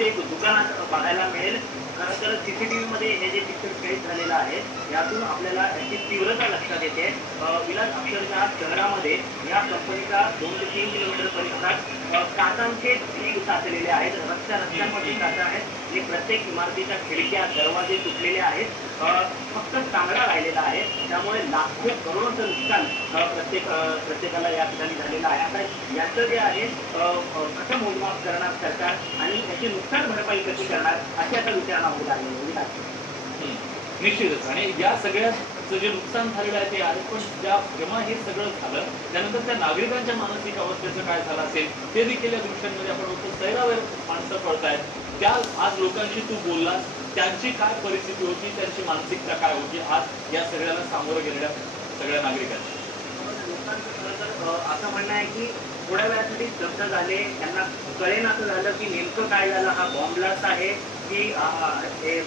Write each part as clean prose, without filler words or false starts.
इथे एक दुकानात बघायला मिळेल. खरं तर सीसीटीव्ही मध्ये हे जे चित्र कैद झालेलं आहे, यातून आपल्याला याची तीव्रता लक्षात येते. विलास अक्षरशः शहरामध्ये या कंपनीचा 2 ते 3 किलोमीटर परिसरात काचांचे ढीग साचलेले आहेत. रस्त्यामध्ये काचा आहेत आणि प्रत्येक इमारतीच्या खिडक्या, दरवाजे तुटलेले आहेत. फक्त चांगला राहिलेला आहे. त्यामुळे लाखो करोडोचं नुकसान प्रत्येकाला या ठिकाणी झालेलं आहे. आता याचं जे आहे कसं मोजमाप करणार सरकार आणि याची नुकसान भरपाई कशी करणार अशी आता विचारणा होत आहे. निश्चितच. आणि या सगळ्याचं जे नुकसान झालेलं आहे ते आहे, पण जेव्हा हे सगळं झालं त्यानंतर त्या नागरिकांच्या मानसिक अवस्थेचं काय झालं असेल ते देखील या दृश्यांमध्ये आपण बघतो. सैरावर माणसं पळतायत. त्या आज लोकांशी तू बोललास, त्यांची काय परिस्थिती होती, त्यांची मानसिकता काय होती आज या सगळ्याला सामोरं गेलेल्या सगळ्या नागरिकांची? लोकांचं खरं तर असं म्हणणं आहे की थोड्या वेळासाठी स्तब्ध झाले. त्यांना कळेन असं झालं की नेमकं काय झालं, हा बॉम्ब ब्लास्ट आहे की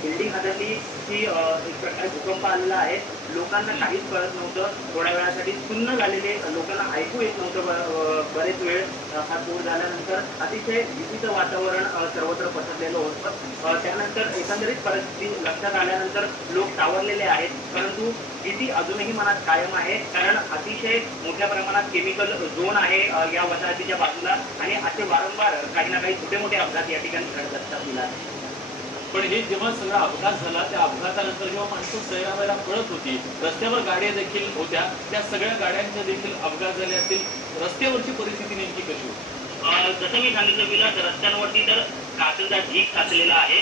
बिल्डिंग हादरली की एक प्रकारे भूकंप आलेला आहे. लोकांना काहीच कळत नव्हतं. थोड्या वेळासाठी सुन्न झालेले, लोकांना ऐकू येत नव्हतं. बरेच वेळ हा स्फोट झाल्यानंतर अतिशय भीतीचं वातावरण सर्वत्र पसरलेलं होतं. त्यानंतर एकंदरीत परिस्थिती लक्षात आल्यानंतर लोक सावरलेले आहेत, परंतु भीती अजूनही मनात कायम आहे. कारण अतिशय मोठ्या प्रमाणात केमिकल झोन आहे या वसाहतीच्या बाजूला आणि असे वारंवार काही ना काही छोटे मोठे अपघात या ठिकाणी घडत असतात. पण हे जेव्हा सगळा अपघात झाला, त्या अपघातानंतर जेव्हा माणसं सैरावयाला पळत होती, रस्त्यावर गाड्या देखील होत्या, त्या सगळ्या गाड्यांच्या देखील अपघात झाले असतील. रस्त्यावरची परिस्थिती नेमकी कशी होती? जसं मी सांगितलं विलास, रस्त्यांवरती तर काचेचा ढीग साचलेला आहे.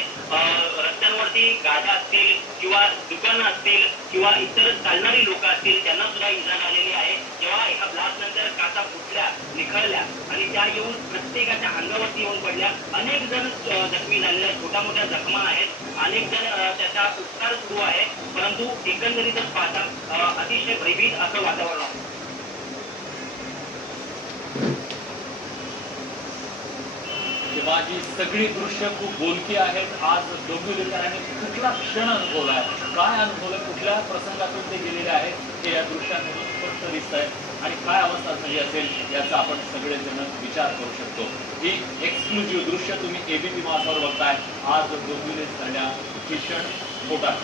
रस्त्यांवरती गाड्या असतील किंवा दुकानं असतील किंवा इतर चालणारी लोक असतील, त्यांना सुद्धा इजा झालेली आहे. जेव्हा एका ब्लास्ट नंतर काचा फुटल्या, निखळल्या आणि त्या येऊन प्रत्येकाच्या अंगावरती येऊन पडल्या. अनेक जण जखमी झालेले आहेत, छोट्या मोठ्या जखमा आहेत. अनेक जण त्याचा उपचार सुरू आहे. परंतु एकंदरीतच पाहता अतिशय भयभीत असं वातावरण आहे. तेव्हा ही सगळी दृश्य खूप बोलकी आहेत. आज डोंबिवलीकरांनी कुठला क्षण अनुभवलाय, काय अनुभवलंय, कुठल्या प्रसंगातून ते गेलेले आहेत हे या दृश्यांमधून स्पष्ट दिसत आहे. आणि काय अवस्था झाली असेल याचा आपण सगळेजण विचार करू शकतो. ही एक्सक्लुझिव्ह दृश्य तुम्ही एबीपी माझावर बघताय. आज डोंबिवलीत झाल्या भीषण स्फोटात